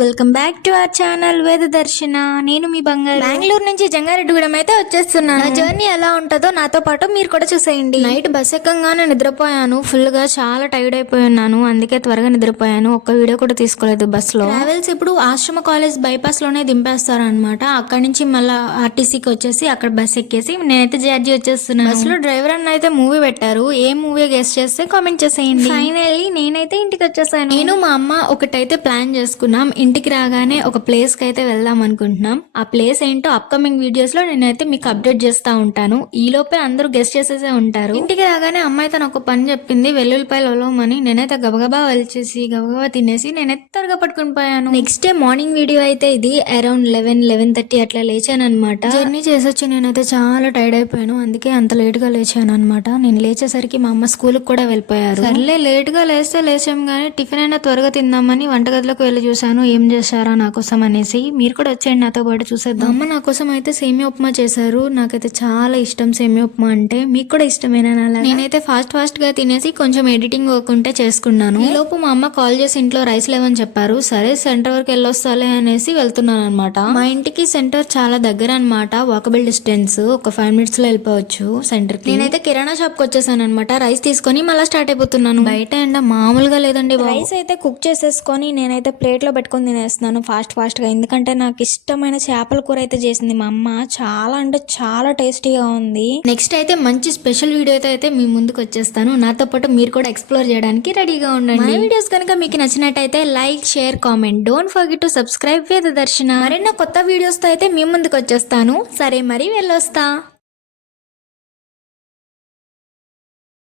Welcome back to our channel వేద దర్శన. నేను మీ బంగారు. బెంగళూరు నుంచి జంగారెడ్డిగూడెం అయితే వచ్చేస్తున్నాను. నా జర్నీ ఎలా ఉంటుందో నాతో పాటు మీరు కూడా చూసేయండి. నైట్ బస్ ఎక్కంగానే నిద్రపోయాను ఫుల్ గా, చాలా టైర్డ్ అయిపోయాను, అందుకే త్వరగా నిద్రపోయాను. ఒక్క వీడియో కూడా తీసుకోలేదు బస్ లో. ట్రావెల్స్ ఇప్పుడు ఆశ్రమ కాలేజ్ బైపాస్ లోనే దింపేస్తారు అనమాట. అక్కడ నుంచి మళ్ళీ ఆర్టీసీకి వచ్చేసి అక్కడ బస్ ఎక్కేసి నేనైతే జార్జీ వచ్చేస్తున్నాను. బస్ లో డ్రైవర్ అన్న అయితే మూవీ పెట్టారు. ఏ మూవీ గెస్ట్ చేస్తే కామెంట్ చేసేయండి. ఫైనల్లీ నేనైతే ఇంటికి వచ్చేసాను. నేను మా అమ్మ ఒకటైతే ప్లాన్ చేసుకున్నాం. ఇంటికి రాగానే ఒక ప్లేస్ కి అయితే వెళ్దాం అనుకుంటున్నాం. ఆ ప్లేస్ ఏంటో అప్కమింగ్ వీడియోస్ లో నేనైతే మీకు అప్డేట్ చేస్తా ఉంటాను. ఈ లోపే అందరూ గెస్ట్ చేసేసే ఉంటారు. ఇంటికి రాగానే అమ్మ అయితే నాకు ఒక పని చెప్పింది, వెల్లుల్లిపాయలు ఒలవమని. నేనైతే గబగబా వచ్చేసి గబగబా తినేసి నేనైతే త్వరగా పట్టుకుని పోయాను. నెక్స్ట్ డే మార్నింగ్ వీడియో అయితే ఇది. అరౌండ్ 11:30 అట్లా లేచాను అనమాట. జర్నీ చేసొచ్చి నేనైతే చాలా టైర్డ్ అయిపోయాను, అందుకే అంత లేట్ గా లేచాను అనమాట. నేను లేచేసరికి మా అమ్మ స్కూల్ కి కూడా వెళ్ళిపోయారు. సర్లే లేట్ గా లేస్తే లేచాం గానీ టిఫిన్ అయినా త్వరగా తిందామని వంటగదిలోకి వెళ్ళి చూసాను ఏం చేశారా నా కోసం అనేసి. మీరు కూడా వచ్చేయండి నాతో పాటు చూసేద్దాం. అమ్మ నా కోసం అయితే సేమియా ఉప్మా చేశారు. నాకైతే చాలా ఇష్టం సేమియా ఉప్మా అంటే. మీకు కూడా ఇష్టమేనా? నేనైతే ఫాస్ట్ గా తినేసి కొంచెం ఎడిటింగ్ వర్క్ ఉంటే చేసుకున్నాను. ఈ లోపు మా అమ్మ కాల్ చేసి ఇంట్లో రైస్ లేవని చెప్పారు. సరే సెంటర్ వరకు వెళ్ళొస్తాలే అనేసి వెళ్తున్నాను అనమాట. మా ఇంటికి సెంటర్ చాలా దగ్గర అనమాట, వాకబుల్ డిస్టెన్స్. ఒక 5 minutes లో వెళ్ళిపోవచ్చు సెంటర్ కి. నేనైతే కిరాణా షాప్ కి వచ్చేసాను అనమాట. రైస్ తీసుకొని మళ్ళీ స్టార్ట్ అయిపోతున్నాను. బయట ఎండ మామూలుగా లేదండి. రైస్ అయితే కుక్ చేసేసుకొని నేనైతే ప్లేట్ లో పెట్టుకొని తినేస్తున్నాను ఫాస్ట్ గా. ఎందుకంటే నాకు ఇష్టమైన చేపల కూర అయితే చేసింది మా అమ్మ. చాలా అంటే చాలా టేస్టీగా ఉంది. నెక్స్ట్ అయితే మంచి స్పెషల్ వీడియో అయితే మీ ముందుకు వచ్చేస్తాను. నాతో పాటు మీరు కూడా ఎక్స్ప్లోర్ చేయడానికి రెడీగా ఉండండి. మన వీడియోస్ కనుక మీకు నచ్చినట్టయితే like, share, comment. Don't forget to subscribe వేద దర్శన. మరిన్న కొత్త వీడియోస్ తో అయితే మీ ముందుకు వచ్చేస్తాను. సరే మరి వెళ్ళొస్తా.